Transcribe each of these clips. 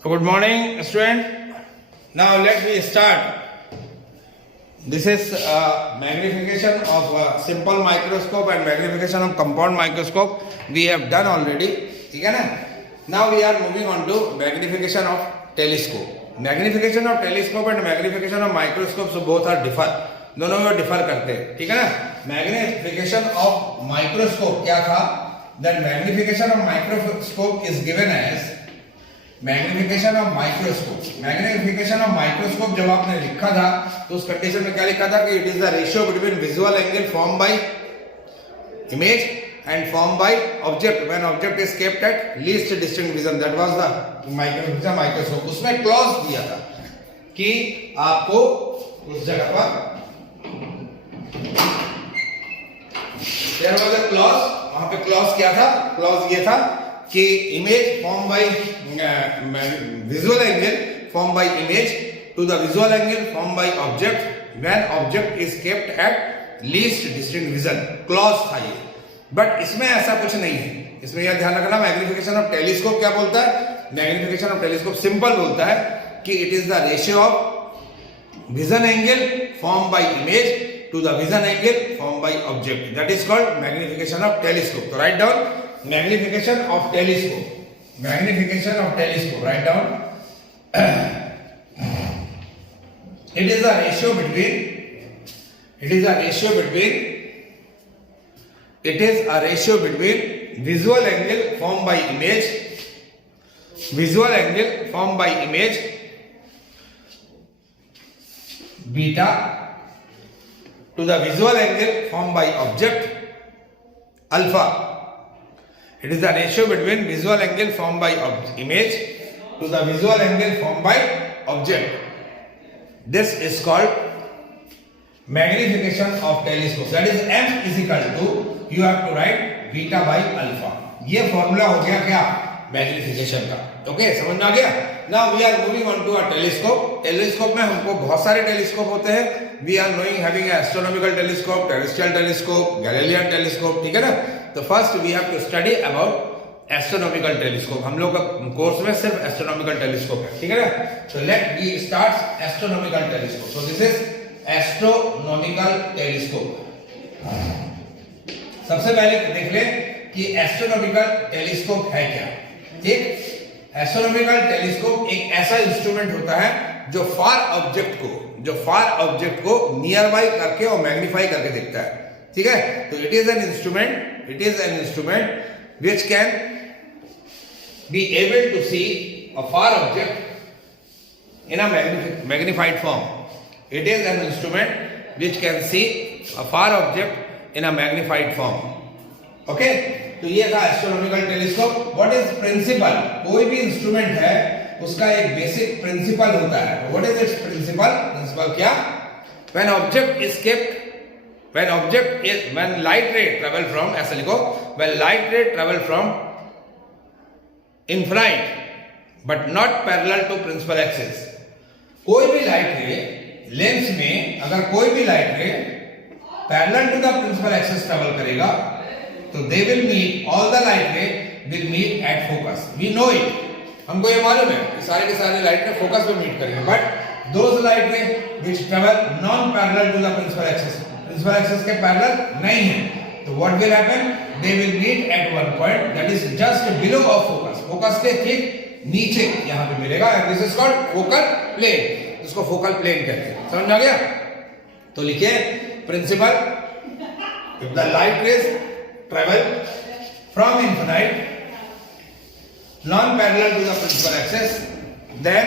So good morning, student. Now let me start. This is magnification of simple microscope and magnification of compound microscope. We have done already. ठीक है ना? Now we are moving on to magnification of telescope. Magnification of telescope and magnification of microscope so both are differ. दोनों में differ करते हैं. ठीक है ना? Magnification of microscope क्या था? That magnification of microscope is given as magnification of microscope. Magnification of microscope जब आपने लिखा था तो उस कंडीशन में क्या लिखा था कि it is the ratio between visual angle form by image and form by object when object is kept at least distinct vision. That was the microfiction microscope. उसमें क्लॉज दिया था कि आपको उस जगह पर देयर वाज अ क्लॉज. वहां पे क्लॉज क्या था? क्लॉज ये था कि image form by visual angle formed by image to the visual angle formed by object when object is kept at least distinct vision. Clause था ये. बट इसमें ऐसा कुछ नहीं है. इसमें यह ध्यान रखना मैग्निफिकेशन ऑफ टेलीस्कोप क्या बोलता है? मैग्निफिकेशन ऑफ टेलीस्कोप सिंपल बोलता है कि it is the ratio of vision angle form by image to the vision angle form by object. That is called magnification of telescope. तो write down magnification of telescope. Magnification of telescope. Write down. It is a ratio between. It is a ratio between. It is a ratio between visual angle formed by image. Visual angle formed by image. Beta to the visual angle formed by object. Alpha. It is the ratio between visual angle formed by image to the visual angle formed by object. This is called magnification of telescope. That is m is equal to, you have to write beta by alpha. ये formula हो गया क्या? Magnification का. Okay, समझ में आ गया? Now we are moving on to a telescope. Telescope में हमको बहुत सारे टेलीस्कोप होते हैं. We are knowing having an astronomical telescope, terrestrial telescope, Galilean telescope. ठीक है ना? तो first we have to study about astronomical telescope. हम लोग का कोर्स में सिर्फ एस्ट्रोनॉमिकल टेलीस्कोप है. ठीक है ना? So let we start astronomical telescope. So this is astronomical telescope. सबसे पहले देख ले कि एस्ट्रोनॉमिकल टेलीस्कोप है क्या. ठीक, एस्ट्रोनॉमिकल टेलीस्कोप एक ऐसा इंस्ट्रूमेंट होता है जो फार ऑब्जेक्ट को नियर बाई करके और मैग्नीफाई करके देखता है. ठीक है? तो it is an instrument which can be able to see a far object in a magnified form. It is an instrument which can see a far object in a magnified form. Okay? तो ये था astronomical telescope. What is principle? कोई भी instrument है उसका एक basic principle होता है. व्हाट इज इट्स प्रिंसिपल क्या? when light ray travel from, ऐसा लिखो, when light ray travel from infinite but not parallel to principal axis. कोई भी लाइट रे लेंस में, अगर कोई भी light ray parallel to the principal axis travel करेगा तो they will meet, all the light ray will meet at focus. We know it, हमको ये मालूम है कि सारे के सारे लाइट रे फोकस पे मीट करेंगे. But those light ray which travel non parallel to the principal axis के पैरेलल नहीं है, तो what will happen? They will meet at one point that is just below of focus. Focus के ठीक नीचे यहां पे मिलेगा. And this is called focal plane. इसको फोकल प्लेन कहते हैं. समझ में आ गया? तो लिखिए principle, if the light rays travel from infinite non parallel to the principal axis, then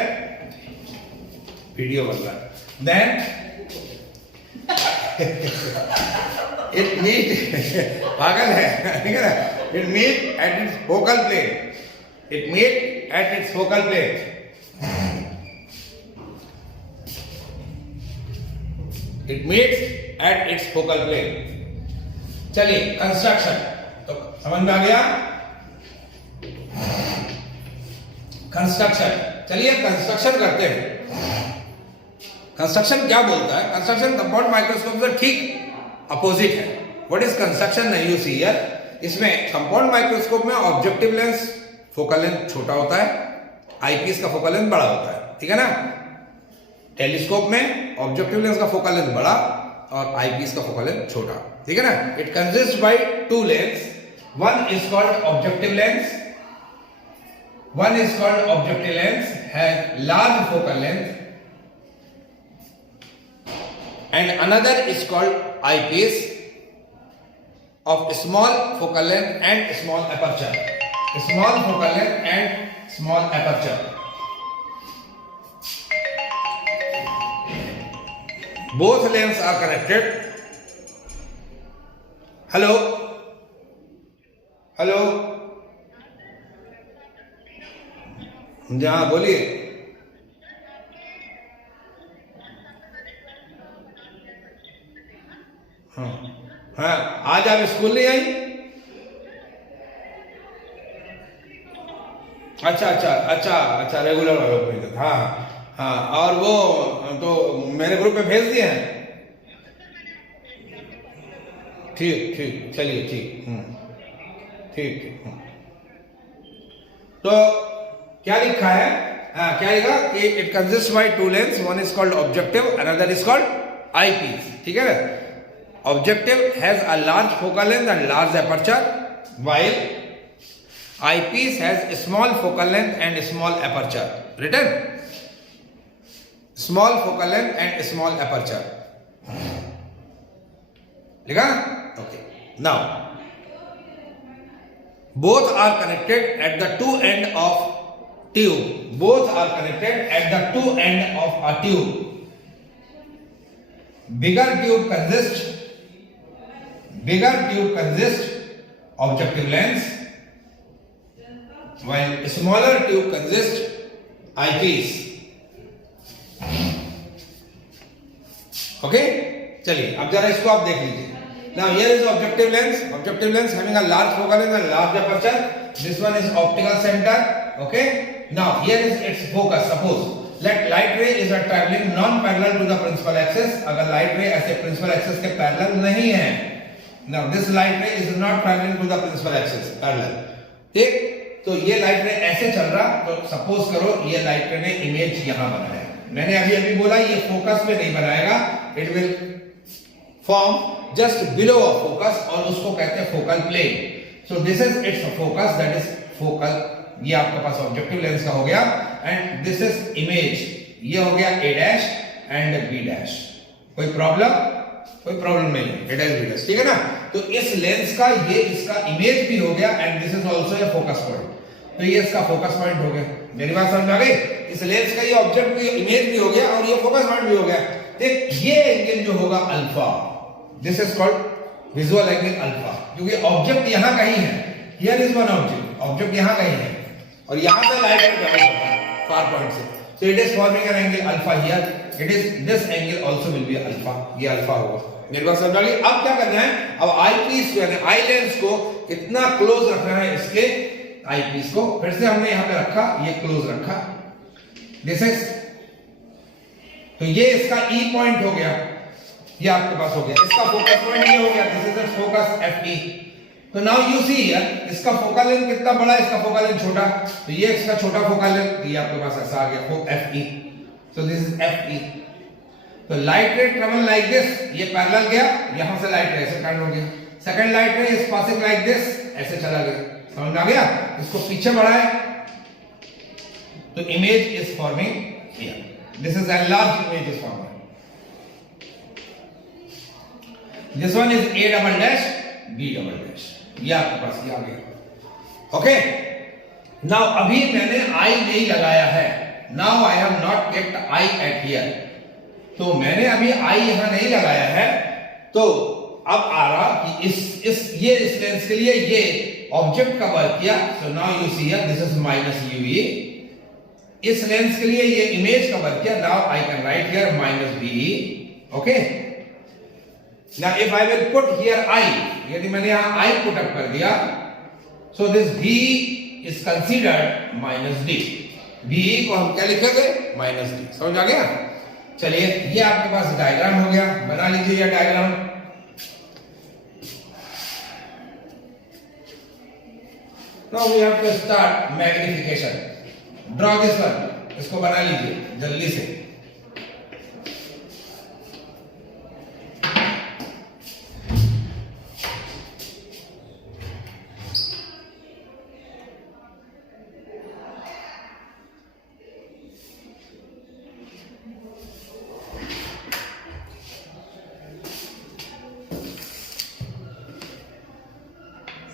video बन रहा है, देन it meet पागल है, ठीक है ना? It meet at its focal plane. It meet at its focal plane. It meets at its focal plane. चलिए construction तो समझ में आ गया. कंस्ट्रक्शन, चलिए कंस्ट्रक्शन करते हैं. कंस्ट्रक्शन क्या बोलता है? कंस्ट्रक्शन कंपाउंड माइक्रोस्कोप से ठीक अपोजिट है. What is construction? You see here, इसमें कंपाउंड माइक्रोस्कोप में ऑब्जेक्टिव लेंस फोकल लेंथ छोटा होता है आईपीस का फोकल लेंथ बड़ा होता है, ठीक है ना। टेलीस्कोप में ऑब्जेक्टिव लेंस का फोकल लेंथ बड़ा और आईपीस का फोकल लेंथ छोटा, ठीक है ना। It consist by two lens, one is called objective lens, one is called objective lens, has large focal length, and another is called eyepiece of small focal length and small aperture, small focal length and small aperture. Both lenses are connected. Hello, hello, हाँ बोलिए। हाँ हाँ, आज आप school नहीं आई? अच्छा अच्छा अच्छा अच्छा, रेगुलर वालों। हाँ हाँ, और वो तो मैंने ग्रुप में भेज दिए हैं। ठीक ठीक, चलिए ठीक, ठीक ठीक। तो क्या लिखा है, क्या लिखा कि it consist by two lens, one is called objective, another is called eyepiece, ठीक है ना। Objective has a large focal length and large aperture, while eyepiece has small focal length and small aperture. Written small focal length and small aperture, लिखा। Okay, now both are connected at the two end of tube, both are connected at the two end of a tube. Bigger tube consists objective lens, while smaller tube consists eyepiece. Okay, चलिए अब जरा इसको आप देख लीजिए। Now here is objective lens. Objective lens having a large focal length and large aperture. This one is optical center. Okay. Now here is its focus. Suppose let light ray is a traveling non-parallel to the principal axis. अगर light ray ऐसे principal axis के parallel नहीं है, now this light ray is not traveling to the principal axis parallel. ठीक, तो ये light ray ऐसे चल रहा, तो suppose करो ये light ray ने image यहाँ बनाया। मैंने अभी बोला ये focus में नहीं बनाएगा, it will form just below a focus और उसको कहते हैं focal plane. So this is its focus, that is focal. ये आपके पास ऑब्जेक्टिव लेंस का हो गया, and this is image. ये हो गया A dash and B dash. कोई प्रॉब्लम नहीं है, A dash B dash, ठीक है ना। तो इस लेंस का ये इसका इमेज भी हो गया, and this is also a focus point. तो ये इसका फोकस पॉइंट हो गया। मेरी बात समझ आ गई? इस लेंस का ये ऑब्जेक्ट भी इमेज भी हो गया और ये फोकस पॉइंट भी हो गया। देख ये एंगल जो होगा alpha, this is called visual angle alpha, क्योंकि ऑब्जेक्ट यहां कहीं है। हियर इज वन ऑब्जेक्ट यहां कहीं है और यहां से लाइट ट्रैवल करता है फार पॉइंट से, so it is forming an angle alpha here, it is this angle also will be alpha, ये अल्फा होगा। मेरे बात समझ आ गई? अब क्या करना है, अब आई पीस यानी आई लेंस को कितना क्लोज रखना है इसके आई पीस को। फिर से हमने यहां पे रखा, ये क्लोज रखा, दिस इज, तो ये इसका ई पॉइंट हो गया, ये आपके पास हो गया, इसका फोकस पॉइंट ये हो गया, this is the focus F E. तो नाउ यू सी हियर, इसका फोकल लेंथ कितना बड़ा, इसका फोकल लेंथ छोटा, तो ये इसका छोटा फोकल लेंथ, ये आपके पास ऐसा आ गया F E, so this is F E. तो light ray travel like this, ये पैरेलल गया, यहां से लाइट रे ऐसे टर्न हो गया, second light ray is passing like this, ऐसे चला गया, समझ आ गया? इसको पीछे बढ़ाए तो image is forming here, this is an large image is forming, this one is a double dash B double dash, ये आपके पास ये आ गया। ओके, नाउ अभी मैंने आई नहीं लगाया है, now I have not kept I eight here, तो मैंने अभी आई यहां नहीं लगाया है, तो अब आ रहा कि इस लेंस के लिए ये ऑब्जेक्ट का वर्क किया, so now you see here this is minus U E, इस लेंस के लिए ये इमेज का वर्क किया, now I can write here minus B E. Okay, now if I will put here I, यदि मैंने यहां आई पुट अप कर दिया, so this B is considered minus D, B को हम क्या लिखेंगे, माइनस डी, समझ आ गया? चलिए ये आपके पास डायग्राम हो गया, बना लीजिए ये diagram. Now we have to start magnification. Draw this one, इसको बना लीजिए जल्दी से।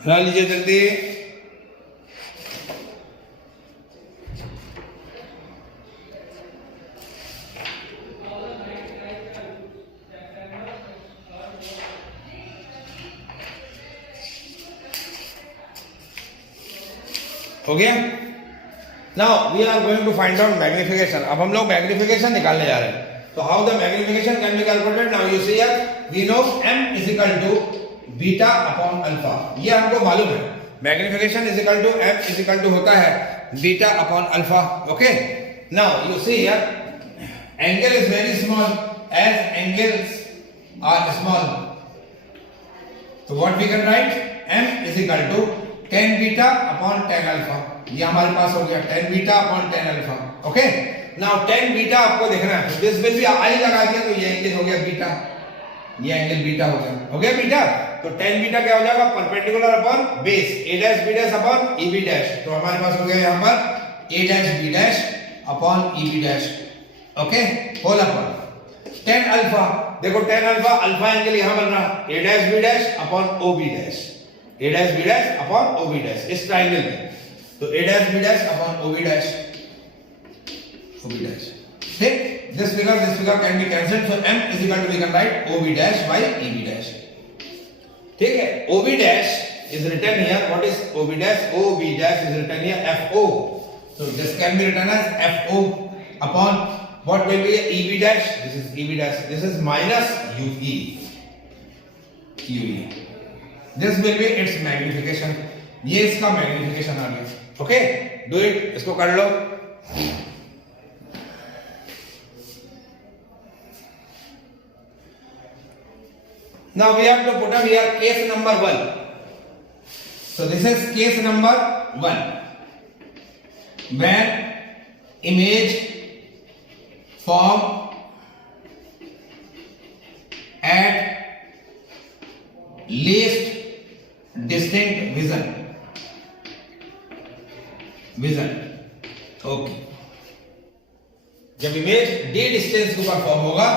बना लीजिए जल्दी। हो गया। Now we are going to find out magnification. अब हम लोग मैग्निफिकेशन निकालने जा रहे हैं। तो how the magnification can be calculated? Now you see here we know m is equal to beta upon alpha, ये हमको मालूम है। Magnification is equal to m is equal to होता है beta upon alpha. Okay, now you see here angle is very small, as angles are small, तो what we can write m is equal to tan beta upon tan alpha. ये हमारे पास हो गया tan beta upon tan alpha. Okay, now tan beta आपको देखना है, this will B I लगा दिया तो ये एंगल हो गया बीटा, ये एंगल बीटा हो गया बीटा। तो tan बीटा क्या हो जाएगा? Perpendicular upon base a dash b dash upon e b dash. तो हमारे पास हो गया यहां पर a dash b dash upon e b dash. Okay, whole upon tan alpha. देखो tan अल्फा, अल्फा एंगल यहां बन रहा a dash b dash upon o b dash, a dash b dash upon o b dash इस triangle में। तो a dash b dash upon o b dash, o b dash. ठीक, this figure can be cancelled, so m is equal to we can write o b dash by e b dash। ठीक है, o b dash is written here, what is o b dash? o b dash is written here f o, so this can be written as f o upon what will be e b dash? This is e b dash, this is minus u e, this will be its magnification। ये इसका magnification आ गया। Okay, do it, इसको कर लो। Now we have to put up here case number 1. So this is case number 1. When image form at least distinct vision. Okay. जब image d distance के ऊपर form होगा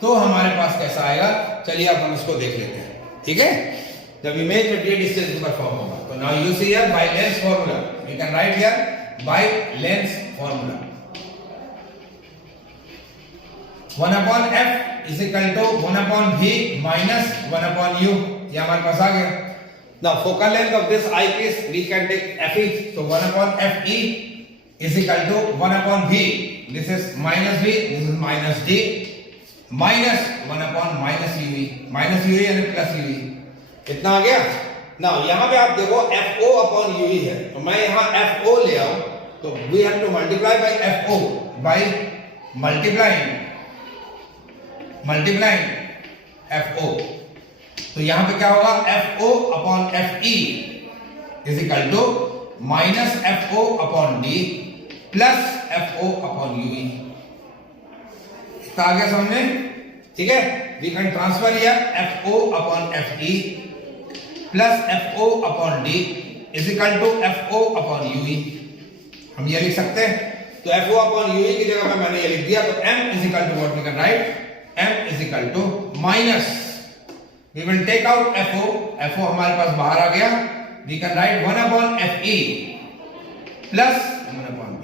तो हमारे पास कैसा आएगा? चलिए अब हम इसको देख लेते हैं। ठीक है, जब इमेज d डिस्टेंस के ऊपर फॉर्म होगा तो now you see here by lens formula, we can write here by lens formula 1 upon f is equal to 1 upon v minus 1 upon u। ये हमारे पास आ गया। Now focal length of this eyepiece we can take fe, so 1 upon fe is equal to 1 upon v, this is minus v, this is minus d, minus 1 upon minus uv, minus uv यानी plus uv। कितना आ गया? Now यहाँ पे आप देखो fo upon uv है, तो मैं यहाँ fo ले आऊं तो we have to multiply by fo by multiplying fo। तो यहां पे क्या होगा? fo upon fe is equal to minus fo upon d plus fo upon ue। आ गया समझ? ठीक है, वी कैन transfer here fo upon fe plus fo upon d is equal to fo upon ue। हम ये लिख सकते हैं, तो fo अपॉन ue की जगह पे मैंने ये लिख दिया, तो m is equal to what we can write, m is equal to minus, we will take out fo हमारे पास बाहर आ गया, we can write 1 upon fe plus 1 upon b।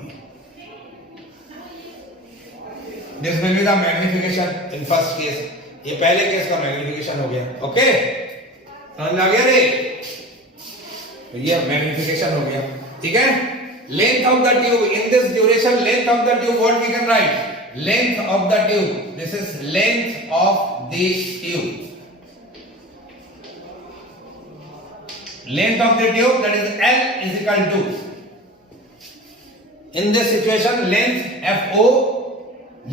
this will be the magnification in first case। ये पहले case का magnification हो गया। Okay, समझ आ गया रे? तो ये मैग्निफिकेशन हो गया। ठीक है, length of the tube in this duration, length of the tube what we can write, length of the tube, this is length of the tube, length of the tube, that is L is equal to, in this situation length fo,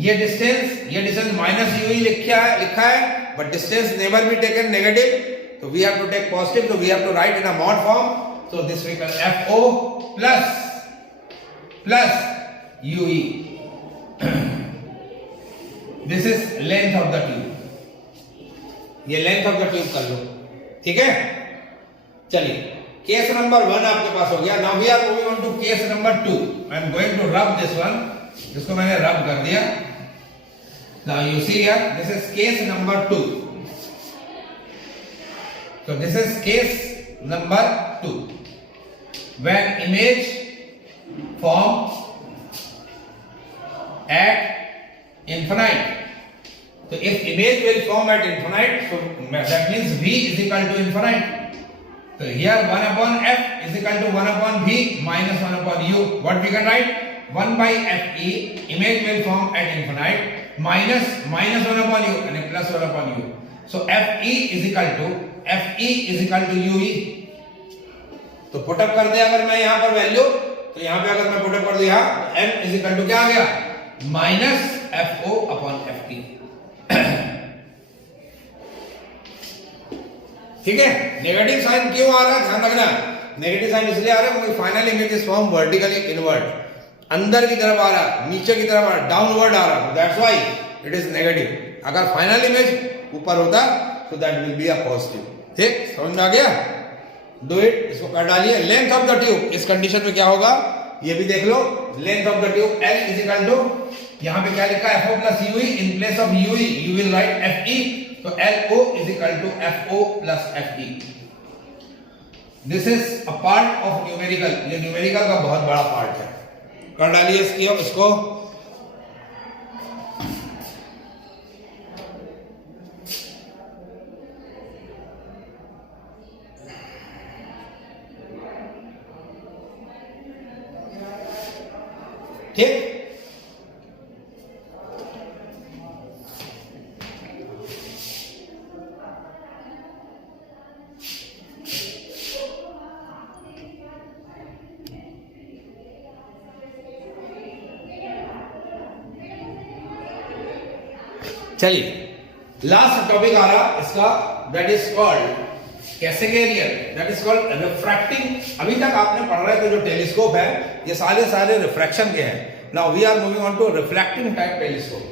ये distance minus ue लिखा है, but distance never be taken negative, so we have to take positive, so we have to write in a mod form, so this we can fo plus UE. This is length of the tube, ये length of the tube कर लो, ठीक है। चलिए case number 1 आपके पास हो गया। Now we are moving on to case number 2। I am going to rub this one, इसको मैंने रब कर दिया। Now you see here, this is case number 2। So this is case number 2, when image form at infinite. So if image will form at infinite, so that means V is equal to infinite. So here 1 upon F is equal to 1 upon V minus 1 upon U. What we can write? 1 by Fe, image will form at infinite, minus 1 upon U and plus 1 upon U. So Fe is equal to UE. तो put up कर दिया अगर मैं यहां पर value, तो यहां पे अगर मैं पुटअप कर दिया M इज इक्वल टू क्या आ गया? Minus FO upon FT। ठीक है। नेगेटिव साइन क्यों आ रहा है, ध्यान रखना। नेगेटिव साइन इसलिए आ रहा है क्योंकि final image is form vertically inward, अंदर की तरफ आ रहा, नीचे की तरफ आ रहा, डाउनवर्ड आ रहा, that's why it is negative. अगर फाइनल इमेज ऊपर होता तो that will be a positive. ठीक, समझ में आ गया? डू इट, इसको कर डालिए। लेंथ ऑफ द ट्यूब, इस कंडीशन में क्या होगा ये भी देख लो। लेंथ ऑफ द ट्यूब L इज इक्वल टू, यहां पे क्या लिखा है FO plus UE, in place of UE you will write FE, तो LO is equal to FO plus FE। This is a part of numerical, ये न्यूमेरिकल का बहुत बड़ा पार्ट है। कर डालिए इसको। ठीक, चलिए लास्ट टॉपिक आ रहा इसका, that is called Cassegrainian, that is called refracting. अभी तक आपने पढ़ रहे थे जो टेलीस्कोप है ये सारे रिफ्रैक्शन के हैं। Now we are moving on to reflecting type telescope.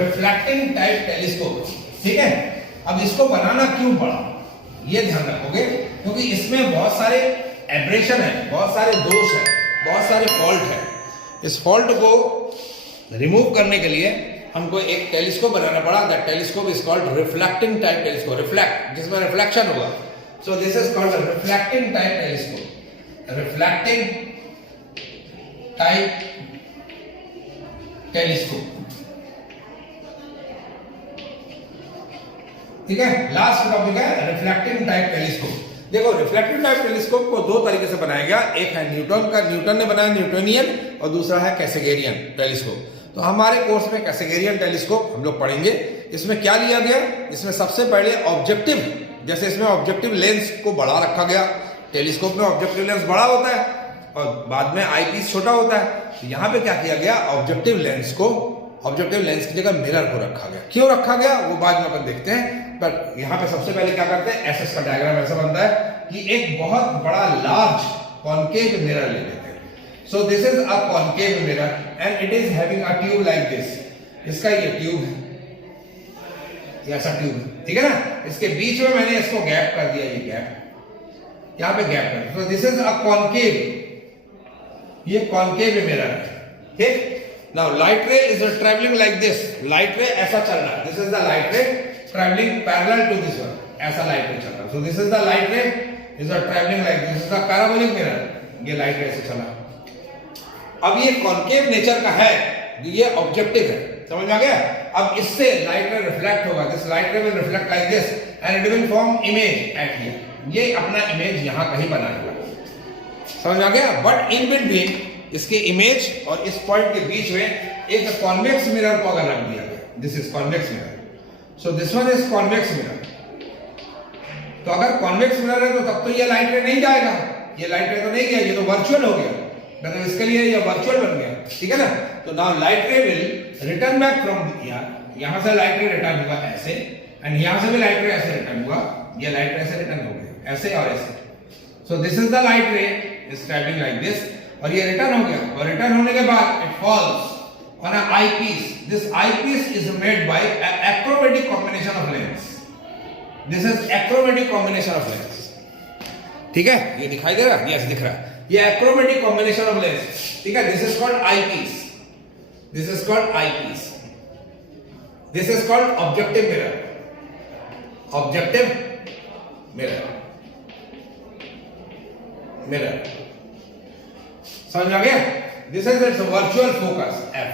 Reflecting type telescope, ठीक है। अब इसको बनाना क्यों पड़ा ये ध्यान रखोगे, क्योंकि इसमें बहुत सारे एब्रेशन है, बहुत सारे दोष है, बहुत सारे फॉल्ट है। इस फॉल्ट को रिमूव करने के लिए हमको एक टेलीस्कोप बनाना पड़ा। That telescope is called reflecting type telescope. Reflect, जिसमें रिफ्लेक्शन होगा, सो this is called reflecting type telescope. Reflecting type telescope, ठीक है। लास्ट टॉपिक है रिफ्लेक्टिंग टाइप टेलीस्कोप। देखो रिफ्लेक्टिंग टाइप टेलीस्कोप को दो तरीके से बनाया गया, एक है न्यूटन ने बनाया न्यूटोनियन, और दूसरा है कैसेगेरियन टेलीस्कोप। तो हमारे कोर्स में कैसेगेरियन टेलीस्कोप हम लोग पढ़ेंगे। इसमें क्या लिया गया, इसमें सबसे पहले ऑब्जेक्टिव, जैसे इसमें ऑब्जेक्टिव लेंस को बढ़ा रखा गया। टेलीस्कोप में ऑब्जेक्टिव लेंस बड़ा होता है और बाद में आईपीस छोटा होता है। तो यहाँ पे क्या किया गया, ऑब्जेक्टिव लेंस की जगह मिरर को रखा गया। क्यों रखा गया वो बाद में अपन देखते हैं, पर यहाँ पे सबसे पहले क्या करते हैं, एसएस का डायग्राम ऐसा बनता है कि एक बहुत बड़ा लार्ज कॉन्केव मिरर ले लेते हैं। सो this is a concave mirror and it is having a tube like this. इसका ये ट्यूब है, ये ऐसा ट्यूब है, ठीक है ना। इसके बीच में मैंने इसको गैप कर दिया, ये गैप यहाँ पे गैप कर। So this is a concave, ये कॉन्केव मिरर है, ठीक। Now light ray is travelling like this. Light ray ऐसा चल रहा है, this is the light ray travelling parallel to this one, ऐसा लाइट रे चल रहा है। So this is the light ray is travelling like this, is the parabolic mirror, ये light ray से चला। अब ये कॉन्केव नेचर का है, ये ऑब्जेक्टिव है, समझ में आ गया। अब इससे लाइट रे रिफ्लेक्ट होगा, this light ray will reflect like this and it will form image at here. ये अपना इमेज यहां कहीं बनाएगा, समझ में आ गया। बट इन बिटवीन इसके इमेज और इस पॉइंट के बीच में एक कॉन्वेक्स मिरर को अगर रख दिया गया, this is convex mirror, so this one is convex mirror. तो अगर कॉन्वेक्स मिरर है तो तब तो ये लाइट रे नहीं जाएगा, ये लाइट रे तो नहीं गया, ये तो वर्चुअल हो गया, मतलब इसके लिए ये वर्चुअल बन गया, ठीक है ना। तो now light ray will return back from यहां से लाइट रे रिटर्न होगा ऐसे, एंड यहां से भी लाइट रे ऐसे रिटर्न होगा, ये लाइट रे ऐसे रिटर्न हो गया, ऐसे और ऐसे। सो this is the light ray is travelling like this, और ये रिटर्न हो गया, और रिटर्न होने के बाद it falls on a eyepiece. This eyepiece is made by achromatic combination of lens. This is achromatic combination of lens. ठीक है, ये दिखाई दे रहा है? यस, दिख रहा है. ये एक्रोमेटिक कॉम्बिनेशन ऑफ लेंस. ठीक है, this is called eyepiece. This is called eyepiece. This is called objective mirror. Objective mirror. Mirror समझ आ गया? This is it's virtual focus F.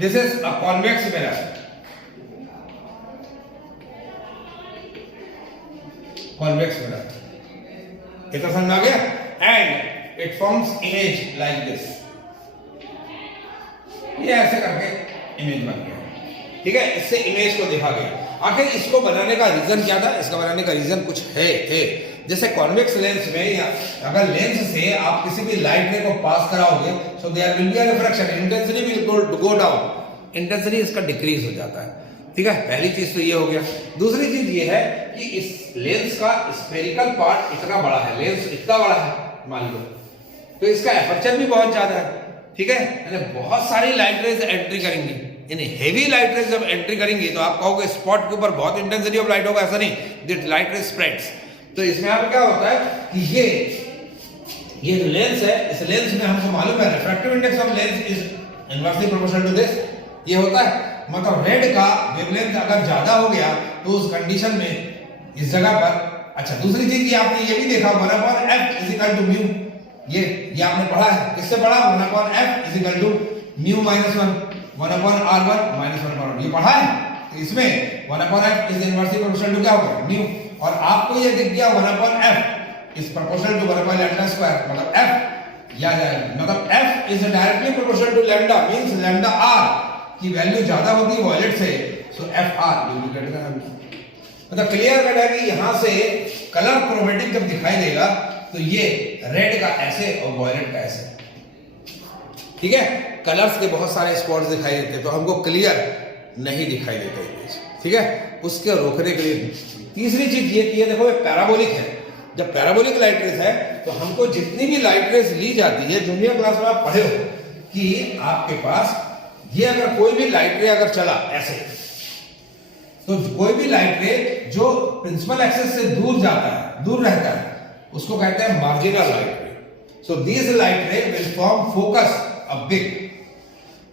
This is a convex mirror. Convex mirror. इतना समझ आ गया? And it forms image like this. ये ऐसे करके image बन गया. ठीक है, इससे इमेज को देखा गया. आखिर इसको बनाने का रीजन क्या था? इसका बनाने का रीजन कुछ है. जैसे कॉन्वेक्स लेंस में, या अगर लेंस से आप किसी भी लाइट रे को पास कराओगे, so there will be a refraction. Intensity will go down. Intensity इसका डिक्रीज हो जाता है. ठीक है, पहली चीज तो ये हो गया. दूसरी चीज ये है कि इस लेंस का स्फेरिकल पार्ट इतना बड़ा है, लेंस इतना बड़ा है मान लो, तो इसका एपर्चर भी बहुत ज्यादा है. ठीक है, यानी बहुत सारी लाइट रेज एंट्री करेंगी. यानी हेवी लाइट रेज जब एंट्री करेंगी तो आप कहोगे स्पॉट के ऊपर बहुत इंटेंसिटी ऑफ लाइट होगा. ऐसा नहीं, दिस लाइट रेज स्प्रेड्स. तो इसमें आप क्या होता है कि ये जो लेंस है, इस लेंस में हमको मालूम है refractive index of lens is inversely proportional to this. ये होता है, मतलब रेड का वेवलेंथ अगर ज्यादा हो गया तो उस कंडीशन में इस जगह पर. अच्छा, दूसरी चीज ये आपने ये भी देखा 1/f is equal to mu. ये आपने पढ़ा है. किससे पढ़ा? 1/f is equal to mu minus 1 1/r1 minus 1/1. ये पढ़ा है. तो इसमें 1/f is inversely proportional to क्या होगा? म्यू. और आपको ये दिख गया 1/f is proportional to 1 lambda square. मतलब f या मतलब f is directly proportional to lambda, means lambda r की वैल्यू ज्यादा होगी वॉयलेट से, so F R will be greater than. मतलब क्लियर कट है कि यहां से कलर क्रोमेटिक जब दिखाई देगा तो ये रेड का ऐसे और वॉयलेट का ऐसे. ठीक है, कलर्स के बहुत सारे स्पॉट्स दिखाई देते हैं तो हमको क्लियर नहीं दिखाई देता इमेज. ठीक है, उसके रोकने के लिए तीसरी चीज ये कि ये देखो पैराबोलिक है. जब पैराबोलिक लाइट रेज है तो हमको जितनी भी लाइट रेज ली जाती है, जूनियर क्लास में आप पढ़े हो कि आपके पास ये अगर कोई भी लाइट रे अगर चला ऐसे, तो कोई भी लाइट रे जो प्रिंसिपल एक्सिस से दूर जाता है, दूर रहता है, उसको कहते हैं मार्जिनल लाइट रे. So this light ray will form focus a big.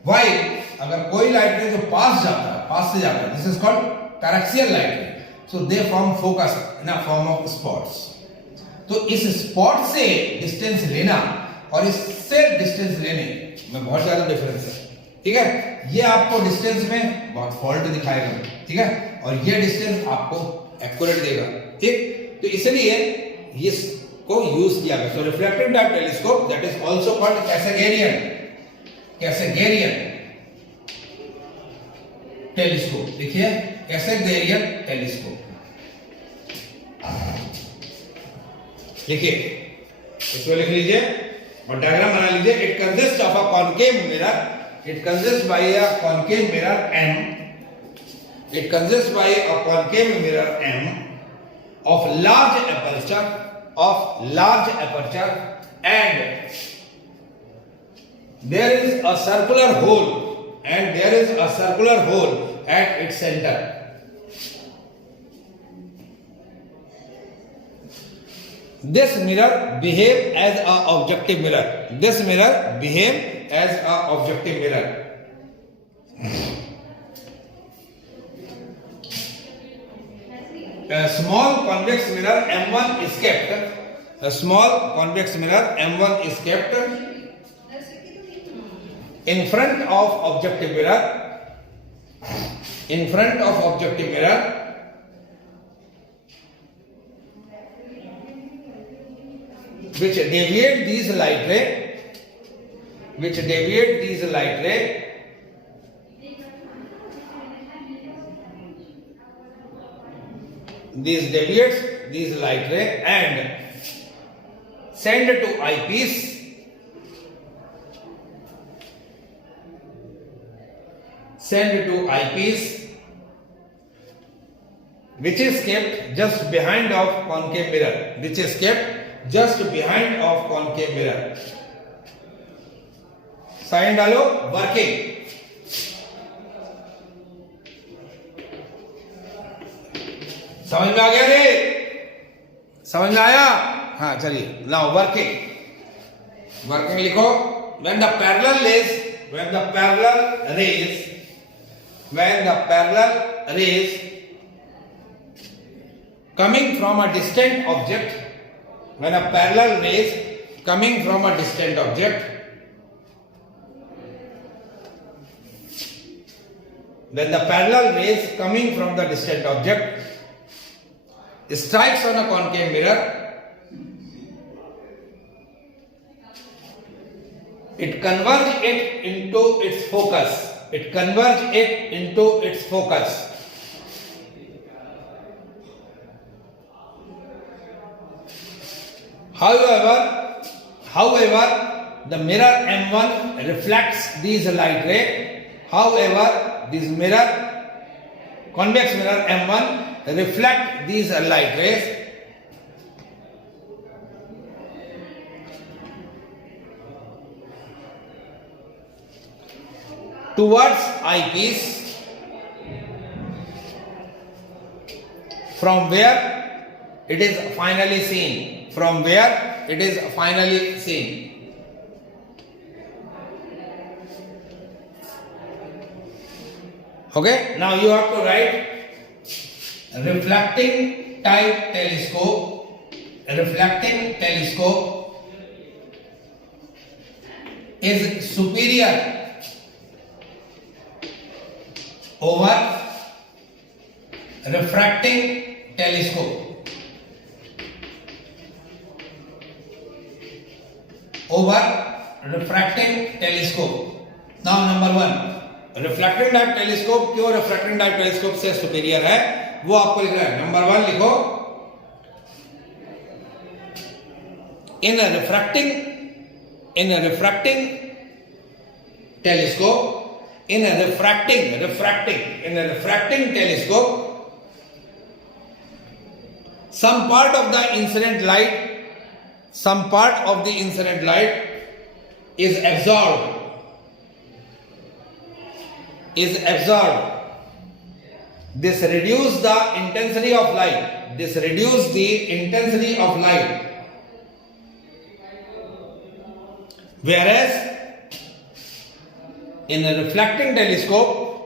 While अगर कोई लाइट रे जो पास जाता है, पास से जाता है, this is called paraxial light रे. सो they form focus in a form of spots. तो इस स्पॉट से डिस्टेंस लेना और इससे डिस्टेंस लेने में बहुत ज्यादा डिफरेंस है. ठीक है, ये आपको डिस्टेंस में बहुत फॉल्ट दिखाएगा. ठीक है, और ये डिस्टेंस आपको एक्यूरेट देगा. ठीक, तो इसलिए इसको यूज किया गया. So refractive type telescope that is also called Cassegrainian. Cassegrainian telescope. देखिए, कैसेगेरियन टेलीस्कोप. देखिए, इसको लिख लीजिए और डायग्राम बना लीजिए. It consist of a concave mirror. It consists by a concave mirror M. It consists by a concave mirror M of large aperture, and there is a circular hole, at its center. This mirror behave as a objective mirror. This mirror behave as a objective mirror. A small convex mirror M1 is kept. A small convex mirror M1 is kept in front of objective mirror. In front of objective mirror, which deviate these light ray. Which deviate these light ray deviates these light ray and send to eyepiece. Send to eyepiece, which is kept just behind of concave mirror. Which is kept just behind of concave mirror. Sign डालो working. समझ में आ गया रे? समझ में आया? हाँ चलिए नाउ वर्किंग। वर्किंग लिखो, when the parallel rays coming from a distant object, when a parallel rays coming from a distant object, when the parallel rays coming from the distant object strikes on a concave mirror, it converges it into its focus. It converges it into its focus. However, the mirror M1 reflects these light rays. However, this convex mirror M1 reflect these light rays towards eyepiece, from where it is finally seen. From where it is finally seen. Okay, now you have to write reflecting type telescope. Reflecting telescope is superior over refracting telescope. Over refracting telescope. Now number one, reflecting type telescope क्यों refracting type telescope से superior है वो आपको लिखना है। Number one लिखो, in refracting telescope, in refracting telescope, some part of the incident light is absorbed. This reduces the intensity of light. Whereas in a reflecting telescope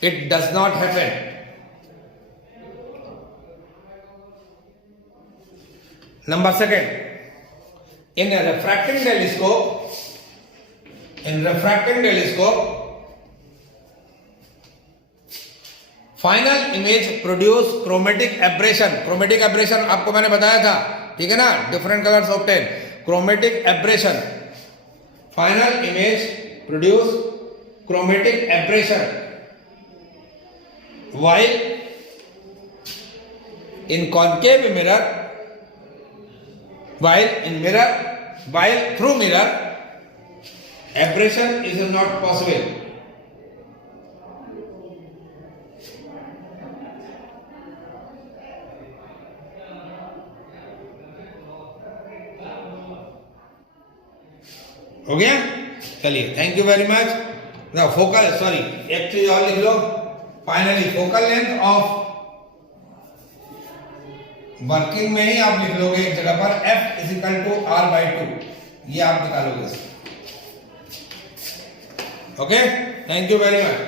it does not happen. Number second, in a refracting telescope, final image produce chromatic aberration. Chromatic aberration आपको मैंने बताया था, ठीक है ना, different colours obtain, chromatic aberration. Final image produce chromatic aberration while in concave mirror, while through mirror aberration is not possible. हो गया? चलिए, थैंक यू वेरी मच। ना फोकल, सॉरी एक चीज और लिख लो, finally focal length of working में ही आप लिख लोगे एक जगह पर F = R/2, ये आप निकालोगे। Okay, thank you very much.